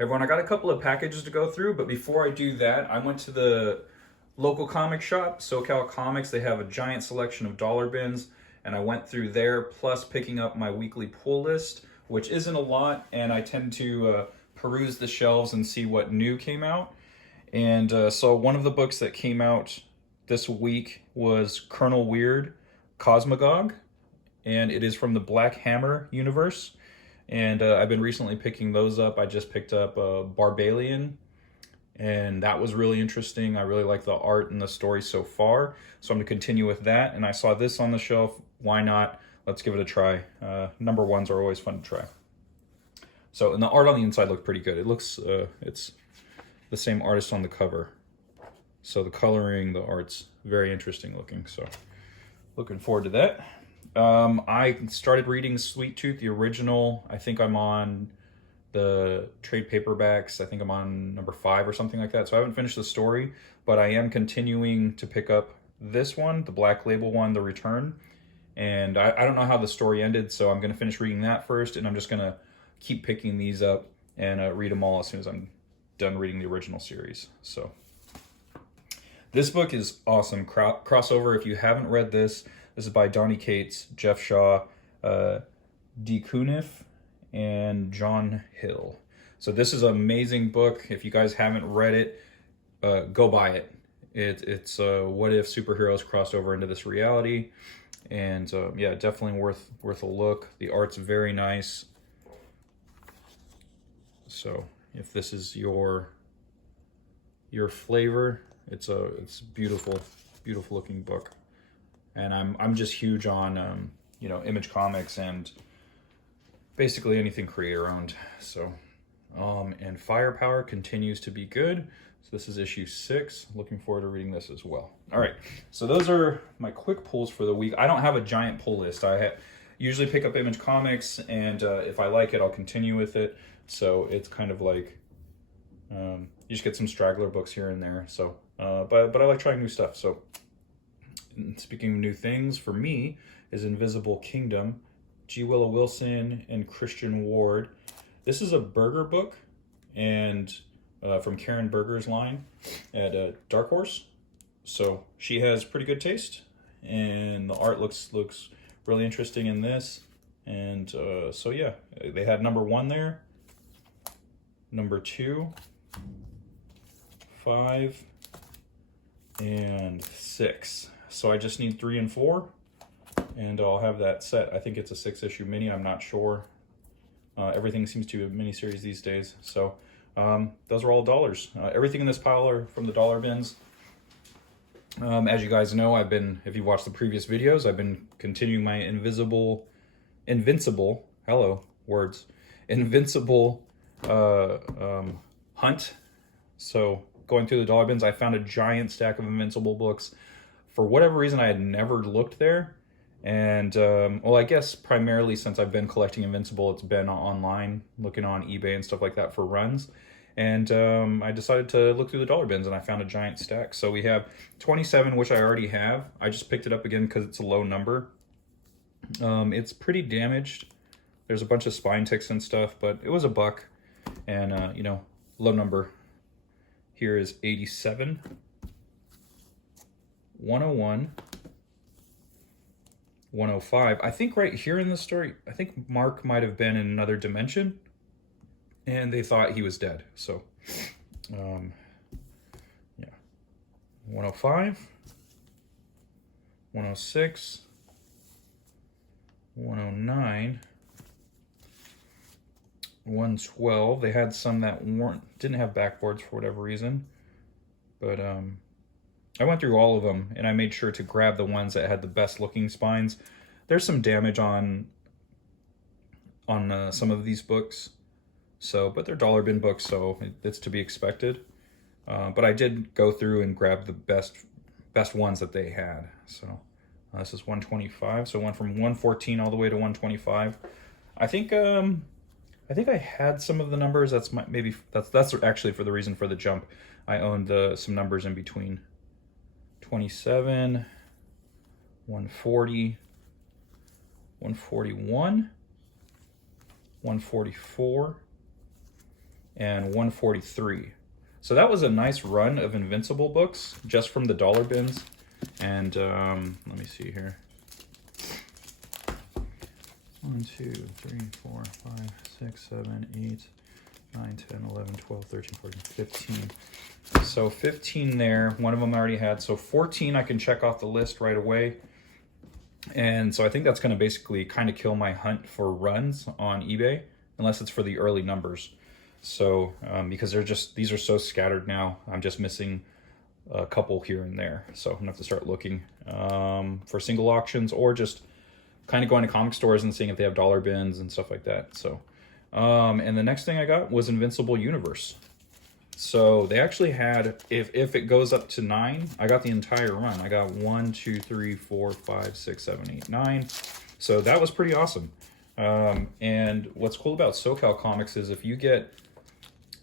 Hey everyone, I got a couple of packages to go through, but before I do that, I went to the local comic shop, SoCal Comics. They have a giant selection of dollar bins, and I went through there, plus picking up my weekly pull list, which isn't a lot, and I tend to peruse the shelves and see what new came out. And so one of the books that came out this week was Colonel Weird Cosmogog, and it is from the Black Hammer universe. And I've been recently picking those up. I just picked up Barbalian, and that was really interesting. I really like the art and the story so far, so I'm going to continue with that. And I saw this on the shelf. Why not? Let's give it a try. Number ones are always fun to try. So, and the art on the inside looked pretty good. It looks, it's the same artist on the cover. So the coloring, the art's very interesting looking. So looking forward to that. I started reading Sweet Tooth, the original. I think I'm on the trade paperbacks. I think I'm on number 5 or something like that. So I haven't finished the story, but I am continuing to pick up this one, the Black Label one, The Return. And I don't know how the story ended, so I'm going to finish reading that first, and I'm just going to keep picking these up and read them all as soon as I'm done reading the original series. So this book is awesome. Crossover, if you haven't read this, this is by Donny Cates, Jeff Shaw, Dee Cunniffe, and John Hill. So this is an amazing book. If you guys haven't read it, go buy it. It's what if superheroes crossed over into this reality, and yeah, definitely worth a look. The art's very nice. So if this is your flavor, it's beautiful looking book. And I'm just huge on you know, Image Comics and basically anything creator owned. So and Firepower continues to be good. So this is issue 6. Looking forward to reading this as well. All right, so those are my quick pulls for the week. I don't have a giant pull list. I usually pick up Image Comics, and if I like it, I'll continue with it. So it's kind of like you just get some straggler books here and there. So but I like trying new stuff. So speaking of new things, for me is Invisible Kingdom, G. Willow Wilson and Christian Ward. This is a Berger book, and from Karen Berger's line at Dark Horse. So she has pretty good taste, and the art looks really interesting in this. And so yeah, they had number 1 there, number 2, 5, and 6. So I just need 3 and 4, and I'll have that set. I think it's a 6-issue mini. I'm not sure. Everything seems to be a mini-series these days. So those are all dollars. Everything in this pile are from the dollar bins. As you guys know, if you watched the previous videos, I've been continuing my Invincible, hello, words, Invincible hunt. So going through the dollar bins, I found a giant stack of Invincible books. For whatever reason, I had never looked there. And, well, I guess primarily since I've been collecting Invincible, it's been online, looking on eBay and stuff like that for runs. And I decided to look through the dollar bins, and I found a giant stack. So we have 27, which I already have. I just picked it up again because it's a low number. It's pretty damaged. There's a bunch of spine ticks and stuff, but it was $1. And, you know, low number here is 87, 101, 105. I think right here in the story, I think Mark might have been in another dimension, and they thought he was dead. So, yeah, 105, 106, 109, 112. They had some that didn't have backboards for whatever reason, but I went through all of them, and I made sure to grab the ones that had the best looking spines. There's some damage on some of these books, so, but they're dollar bin books, so it's to be expected. But I did go through and grab the best ones that they had. So this is 125, so it went from 114 all the way to 125. I think I had some of the numbers. That's actually for the reason for the jump. I owned some numbers in between. 27, 140, 141, 144, and 143. So that was a nice run of Invincible books just from the dollar bins. And let me see here. 1, 2, 3, 4, 5, 6, 7, 8, 9, 10, 11, 12, 13, 14, 15. So 15 there. One of them I already had. So 14 I can check off the list right away. And so I think that's going to basically kind of kill my hunt for runs on eBay, unless it's for the early numbers. So because these are so scattered now, I'm just missing a couple here and there. So I'm gonna have to start looking for single auctions, or just kind of going to comic stores and seeing if they have dollar bins and stuff like that. So and the next thing I got was Invincible Universe. So they actually had, if it goes up to 9, I got the entire run. I got 1, 2, 3, 4, 5, 6, 7, 8, 9. So that was pretty awesome. And what's cool about SoCal Comics is if you get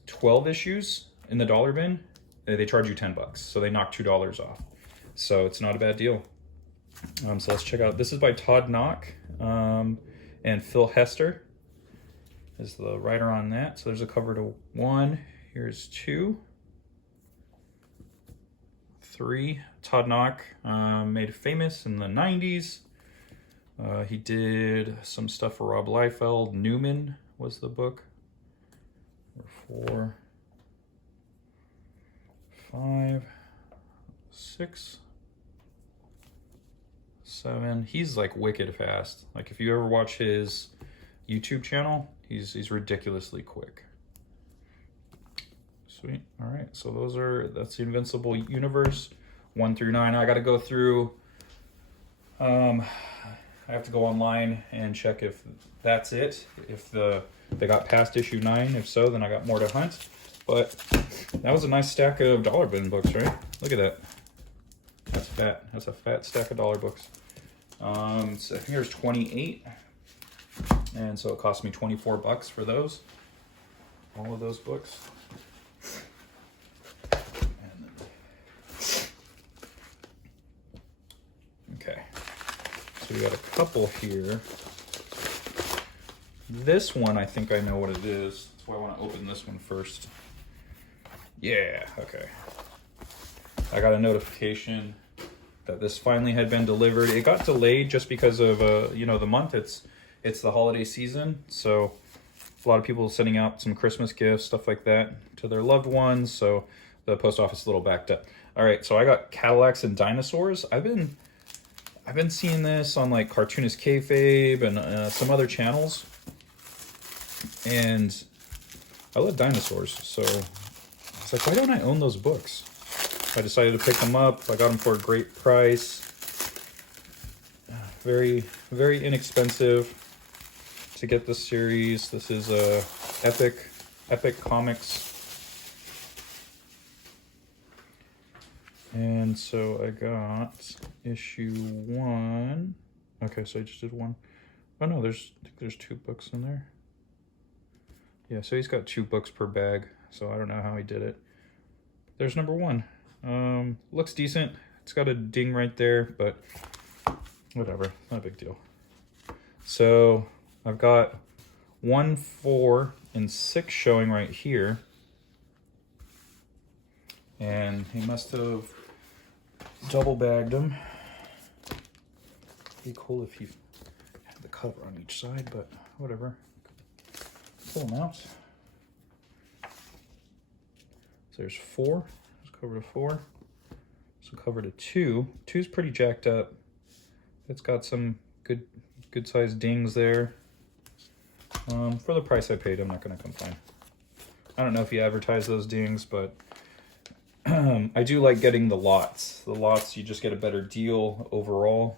12 issues in the dollar bin, they charge you $10. So they knock $2 off. So it's not a bad deal. So let's check out. This is by Todd Knock and Phil Hester is the writer on that. So there's a cover to 1. Here's 2. 3. Todd Knock, made famous in the 90s. He did some stuff for Rob Liefeld. Newman was the book. 4, 5, 6, 7. He's like wicked fast. Like if you ever watch his YouTube channel, he's ridiculously quick. Sweet. All right. So that's the Invincible Universe 1 through 9. I got to go through. I have to go online and check if that's it. If they got past issue 9. If so, then I got more to hunt. But that was a nice stack of dollar bin books, right? Look at that. That's fat. That's a fat stack of dollar books. So I think there's 28. And so it cost me $24 for those. All of those books. Okay. So we got a couple here. This one, I think I know what it is. That's why I want to open this one first. Yeah, okay. I got a notification that this finally had been delivered. It got delayed just because of the month. It's the holiday season, so a lot of people sending out some Christmas gifts, stuff like that, to their loved ones. So the post office is a little backed up. All right, so I got Cadillacs and Dinosaurs. I've been seeing this on like Cartoonist Kayfabe and some other channels, and I love dinosaurs. So I was like, why don't I own those books? I decided to pick them up. I got them for a great price. Very, very inexpensive to get this series. This is Epic Comics. And so I got issue 1. Okay, so I just did 1. Oh no, I think there's 2 books in there. Yeah, so he's got 2 books per bag. So I don't know how he did it. There's number 1. Looks decent. It's got a ding right there, but whatever, not a big deal. So I've got 1, 4, and 6 showing right here. And he must have double bagged them. Be cool if he had the cover on each side, but whatever. Pull them out. So there's 4. There's cover to 4. So cover to 2. 2's pretty jacked up. It's got some good sized dings there. For the price I paid, I'm not going to complain. I don't know if you advertise those dings, but I do like getting the lots. The lots, you just get a better deal overall.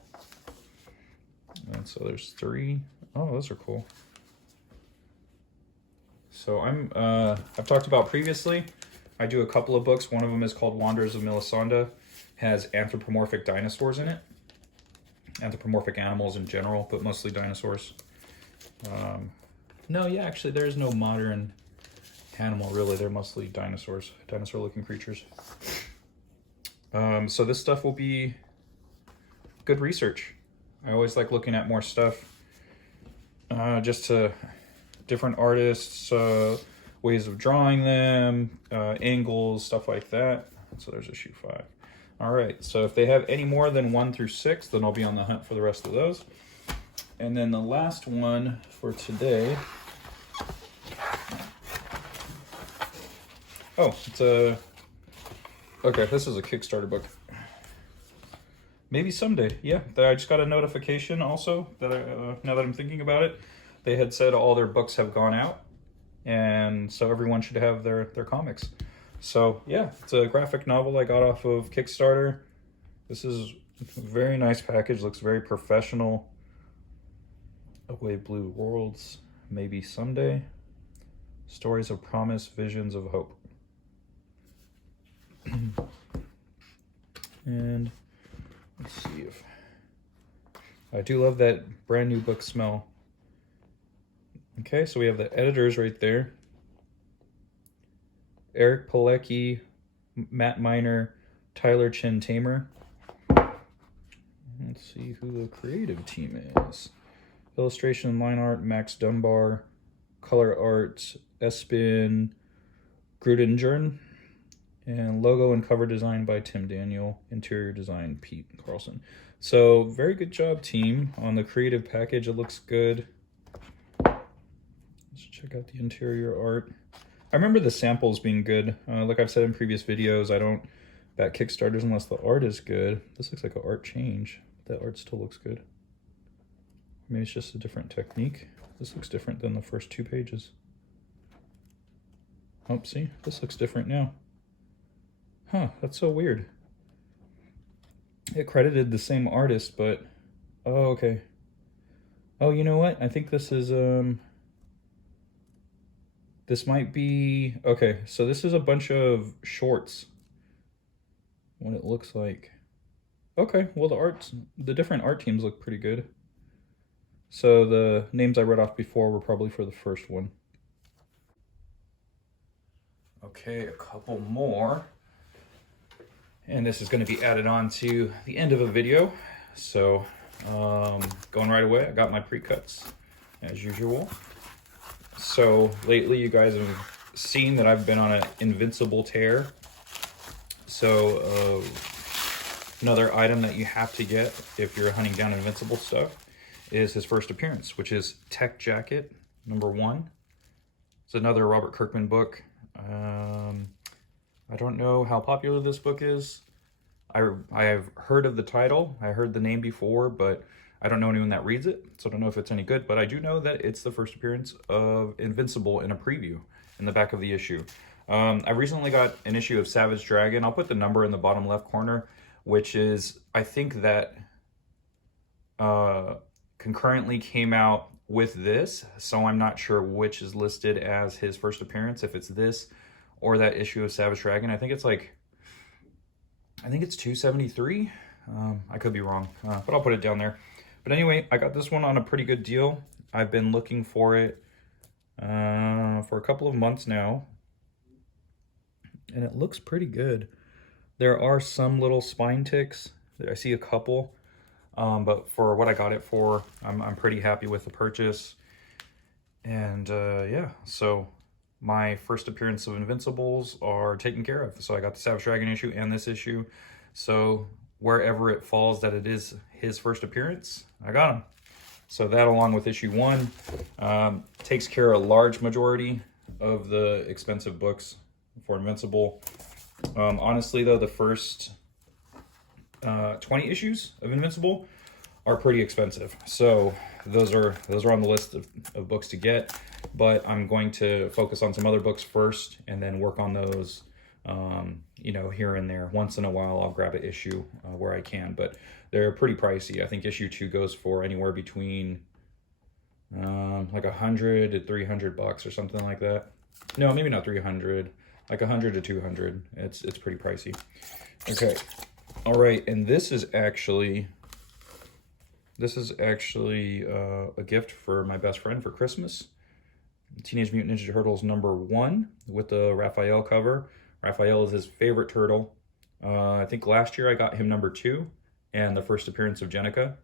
And so there's 3. Oh, those are cool. So I've talked about previously, I do a couple of books. One of them is called Wanderers of Melisanda. Has anthropomorphic dinosaurs in it. Anthropomorphic animals in general, but mostly dinosaurs. No, yeah, actually there is no modern animal really. They're mostly dinosaurs, dinosaur-looking creatures. So this stuff will be good research. I always like looking at more stuff, just to different artists, ways of drawing them, angles, stuff like that. So there's issue 5. All right, so if they have any more than 1 through 6, then I'll be on the hunt for the rest of those. And then the last one for today. Oh, it's a... Okay, this is a Kickstarter book. Maybe someday, yeah. I just got a notification also, that now that I'm thinking about it, they had said all their books have gone out, and so everyone should have their comics. So yeah, it's a graphic novel I got off of Kickstarter. This is a very nice package, looks very professional. Away Blue Worlds, maybe someday. Stories of promise, visions of hope. And let's see if... I do love that brand new book smell. Okay, so we have the editors right there. Eric Pilecki, Matt Miner, Tyler Chin Tamer. Let's see who the creative team is. Illustration and line art, Max Dunbar. Color art, Espen Grudingen. And logo and cover design by Tim Daniel. Interior design, Pete Carlson. So, very good job, team, on the creative package. It looks good. Let's check out the interior art. I remember the samples being good. Like I've said in previous videos, I don't back Kickstarters unless the art is good. This looks like an art change. That art still looks good. Maybe it's just a different technique. This looks different than the first 2 pages. Oh, see? This looks different now. Huh, that's so weird. It credited the same artist, but... Oh, okay. Oh, you know what? I think this is, this might be... Okay, so this is a bunch of shorts. What it looks like. Okay, well the different art teams look pretty good. So the names I read off before were probably for the first one. Okay, a couple more. And this is going to be added on to the end of a video. So going right away, I got my pre-cuts as usual. So lately you guys have seen that I've been on an Invincible tear. So another item that you have to get if you're hunting down Invincible stuff is his first appearance, which is Tech Jacket #1. It's another Robert Kirkman book. I don't know how popular this book is. I have heard of the title. I heard the name before, but I don't know anyone that reads it, so I don't know if it's any good. But I do know that it's the first appearance of Invincible in a preview in the back of the issue. I recently got an issue of Savage Dragon. I'll put the number in the bottom left corner, which is, I think that concurrently came out with this, so I'm not sure which is listed as his first appearance, if it's this or that issue of Savage Dragon. I think it's 273. I could be wrong, but I'll put it down there. But anyway, I got this one on a pretty good deal. I've been looking for it for a couple of months now, and it looks pretty good. There are some little spine ticks. I see a couple, but for what I got it for, I'm pretty happy with the purchase. And yeah, so my first appearance of Invincibles are taken care of. So I got the Savage Dragon issue and this issue. So wherever it falls that it is his first appearance, I got him. So that, along with issue 1, takes care of a large majority of the expensive books for Invincible. Honestly though, the first 20 issues of Invincible are pretty expensive. So those are on the list of books to get, but I'm going to focus on some other books first and then work on those, you know, here and there. Once in a while, I'll grab an issue where I can, but they're pretty pricey. I think issue 2 goes for anywhere between like $100 to $300 or something like that. No, maybe not 300, like 100 to 200. It's pretty pricey. Okay. All right. And this is actually a gift for my best friend for Christmas. Teenage Mutant Ninja Turtles #1 with the Raphael cover. Raphael is his favorite turtle. I think last year I got him #2 and the first appearance of Jenica.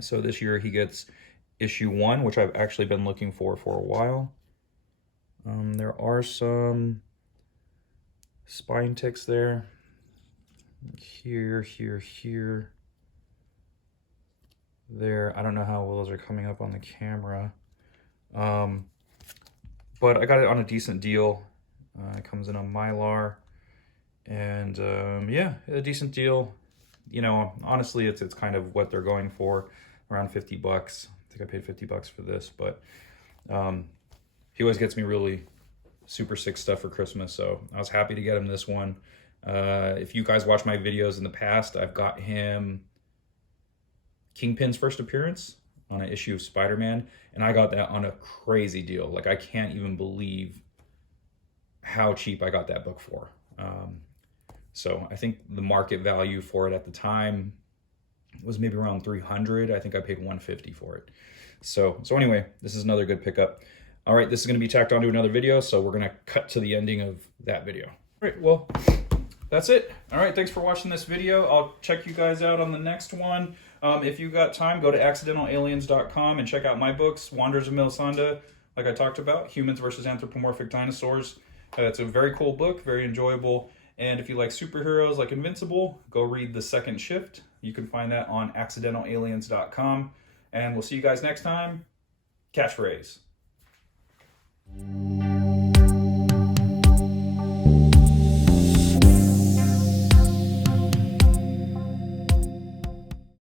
So this year he gets issue 1, which I've actually been looking for a while. There are some spine ticks there. Here, here, here. There. I don't know how well those are coming up on the camera. But I got it on a decent deal. It comes in on Mylar. And yeah, a decent deal. You know, honestly, it's kind of what they're going for, around 50 bucks. I think I paid 50 bucks for this, but he always gets me really super sick stuff for Christmas, so I was happy to get him this one. If you guys watch my videos in the past, I've got him Kingpin's first appearance on an issue of Spider-Man, and I got that on a crazy deal. Like, I can't even believe how cheap I got that book for. So I think the market value for it at the time was maybe around 300. I think I paid 150 for it. So anyway, this is another good pickup. All right, this is going to be tacked onto another video, so we're going to cut to the ending of that video. All right, well, that's it. All right, thanks for watching this video. I'll check you guys out on the next one. If you got time, go to accidentalaliens.com and check out my books, Wanderers of Melisanda, like I talked about, Humans versus Anthropomorphic Dinosaurs. It's a very cool book, very enjoyable. And if you like superheroes like Invincible, go read The Second Shift. You can find that on accidentalaliens.com. And we'll see you guys next time. Catchphrase.